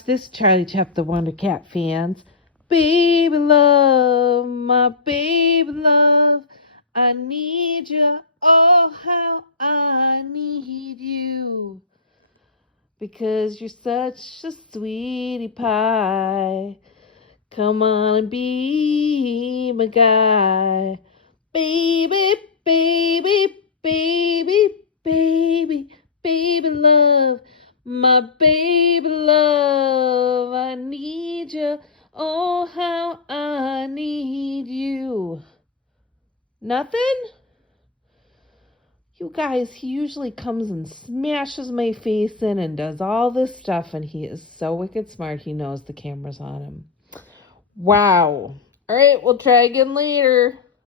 This, Charlie Chap the Wonder Cat fans. Baby love, my baby love, I need you, oh how I need you. Because you're such a sweetie pie. Come on and be my guy. Baby, baby, baby, baby, baby love. My baby love, I need you. Oh, how I need you. Nothing? You guys, he usually comes and smashes my face in and does all this stuff, and he is so wicked smart, he knows the camera's on him. Wow. All right, we'll try again later.